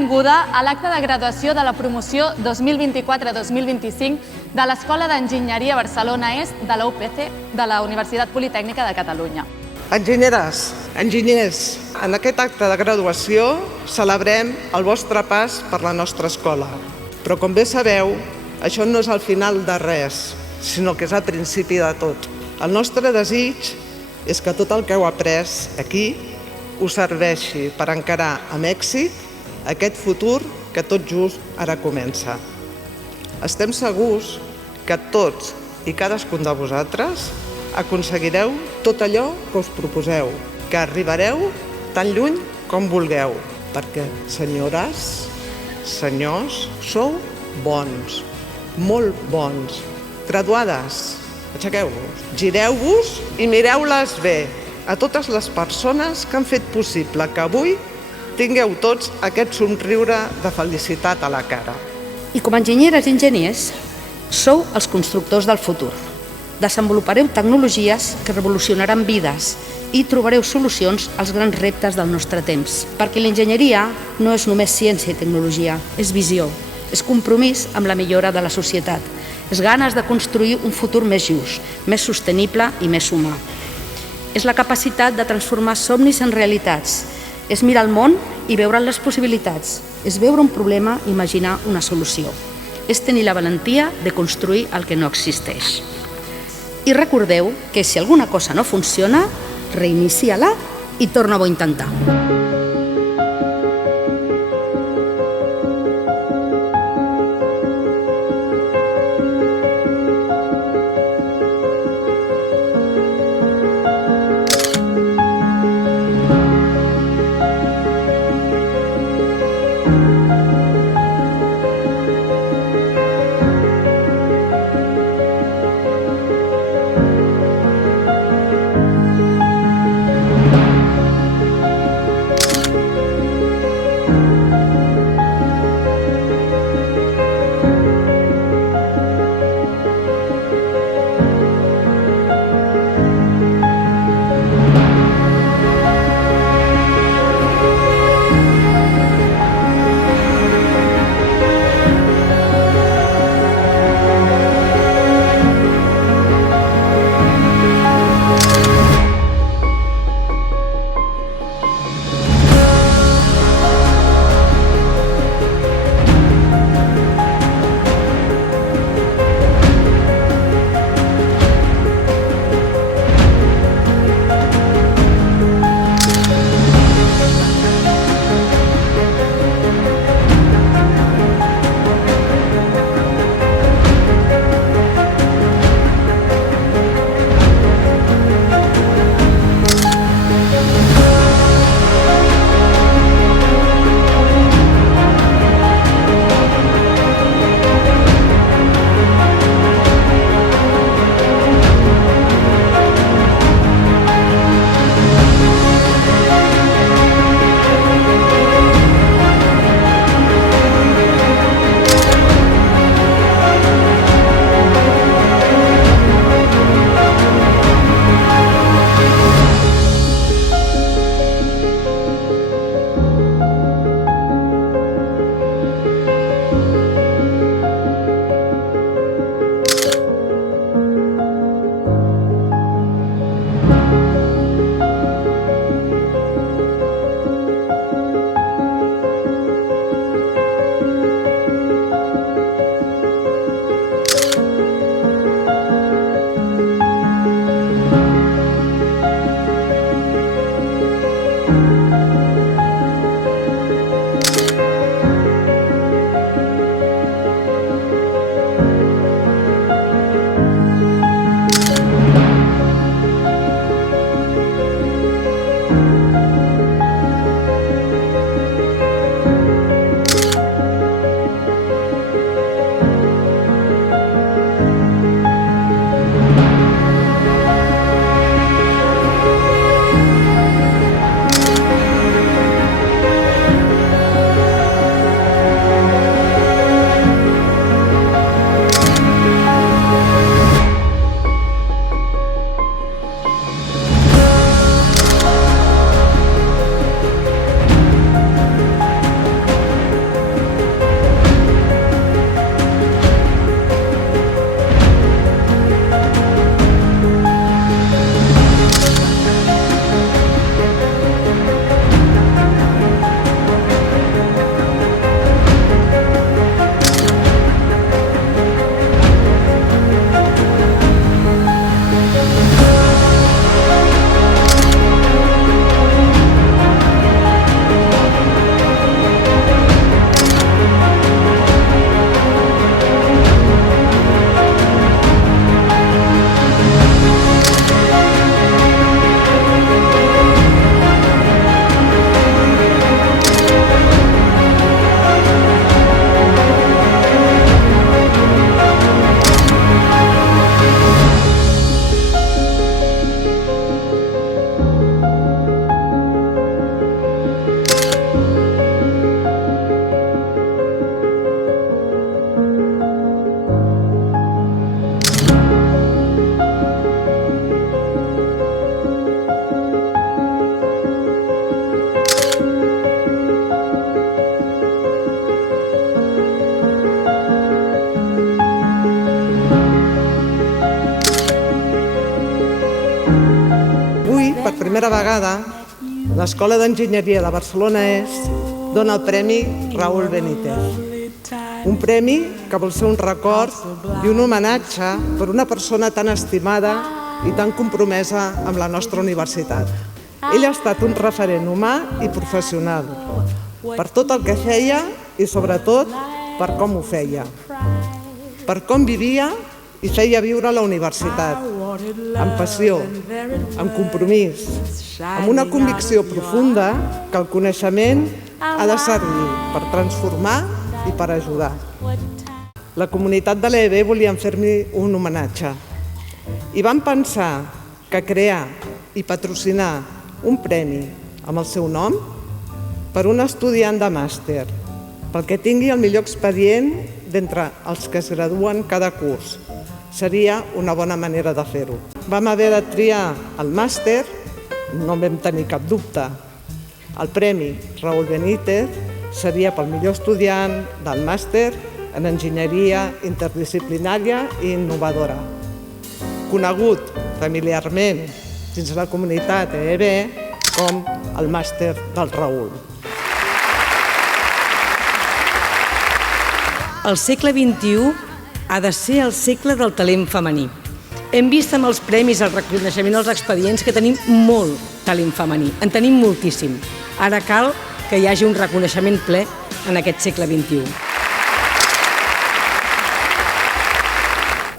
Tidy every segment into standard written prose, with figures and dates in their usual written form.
benvinguda a l'acte de graduació de la promoció 2024-2025 de l'Escola d'Enginyeria Barcelona Est de la UPC de la Universitat Politècnica de Catalunya. Enginyeres, enginyers, en aquest acte de graduació celebrem el vostre pas per la nostra escola. Però com bé sabeu, això no és el final de res, sinó que és el principi de tot. El nostre desig és que tot el que heu après aquí us serveixi per encarar amb èxit aquest futur que tot just ara comença. Estem segurs que tots i cadascun de vosaltres aconseguireu tot allò que us proposeu, que arribareu tan lluny com vulgueu, perquè, senyores, senyors, sou bons, molt bons. Graduades, aixequeu-vos, gireu-vos i mireu-les bé a totes les persones que han fet possible que avui tingueu tots aquest somriure de felicitat a la cara. I com a enginyeres i enginyers, sou els constructors del futur. Desenvolupareu tecnologies que revolucionaran vides i trobareu solucions als grans reptes del nostre temps. Perquè l'enginyeria no és només ciència i tecnologia, és visió, és compromís amb la millora de la societat, és ganes de construir un futur més just, més sostenible i més humà. És la capacitat de transformar somnis en realitats, és mirar el món i veure les possibilitats, és veure un problema i imaginar una solució. És tenir la valentia de construir el que no existeix. I recordeu que si alguna cosa no funciona, reinicia-la i torna-ho a intentar. primera vegada, l'Escola d'Enginyeria de Barcelona Est dona el Premi Raúl Benítez. Un premi que vol ser un record i un homenatge per una persona tan estimada i tan compromesa amb la nostra universitat. Ell ha estat un referent humà i professional per tot el que feia i sobretot per com ho feia, per com vivia i feia viure la universitat, amb passió, amb compromís, amb una convicció profunda que el coneixement ha de servir per transformar i per ajudar. La comunitat de l'EB volien fer-me un homenatge i van pensar que crear i patrocinar un premi amb el seu nom per un estudiant de màster, pel que tingui el millor expedient d'entre els que es graduen cada curs. Seria una bona manera de fer-ho. Vam haver de triar el màster, no vam tenir cap dubte. El Premi Raúl Benítez seria pel millor estudiant del màster en enginyeria interdisciplinària i innovadora, conegut familiarment dins la comunitat EB com el màster del Raúl. El segle XXI ha de ser el segle del talent femení. Hem vist amb els premis, el reconeixement dels expedients, que tenim molt talent femení. En tenim moltíssim. Ara cal que hi hagi un reconeixement ple en aquest segle XXI.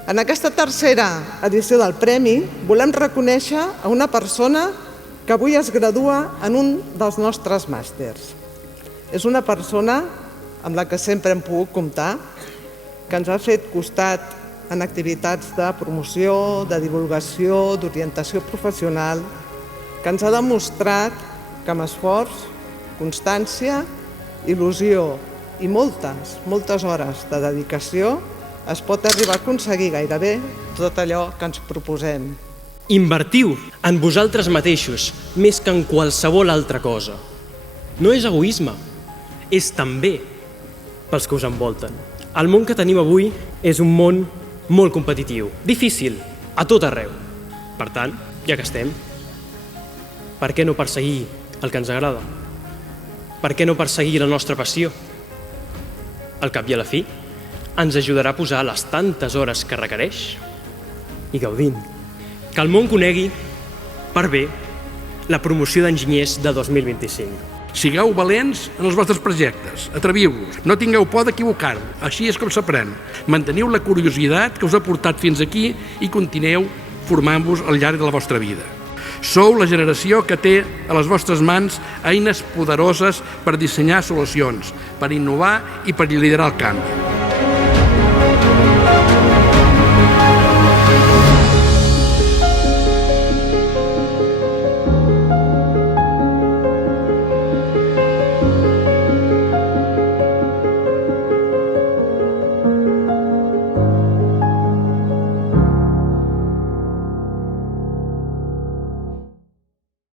En aquesta tercera edició del Premi volem reconèixer a una persona que avui es gradua en un dels nostres màsters. És una persona amb la que sempre hem pogut comptar, que ens ha fet costat en activitats de promoció, de divulgació, d'orientació professional, que ens ha demostrat que amb esforç, constància, il·lusió i moltes hores de dedicació es pot arribar a aconseguir gairebé tot allò que ens proposem. Invertiu en vosaltres mateixos més que en qualsevol altra cosa. No és egoisme, és també pels que us envolten. El món que tenim avui és un món molt competitiu, difícil, a tot arreu. Per tant, ja que estem, per què no perseguir el que ens agrada? Per què no perseguir la nostra passió? Al cap i a la fi, ens ajudarà a posar les tantes hores que requereix i gaudint. Que el món conegui, per bé, la promoció d'enginyers de 2025. Sigueu valents en els vostres projectes, atreviu-vos, no tingueu por d'equivocar-vos, així és com s'aprèn. Manteniu la curiositat que us ha portat fins aquí i continueu formant-vos al llarg de la vostra vida. Sou la generació que té a les vostres mans eines poderoses per dissenyar solucions, per innovar i per liderar el canvi.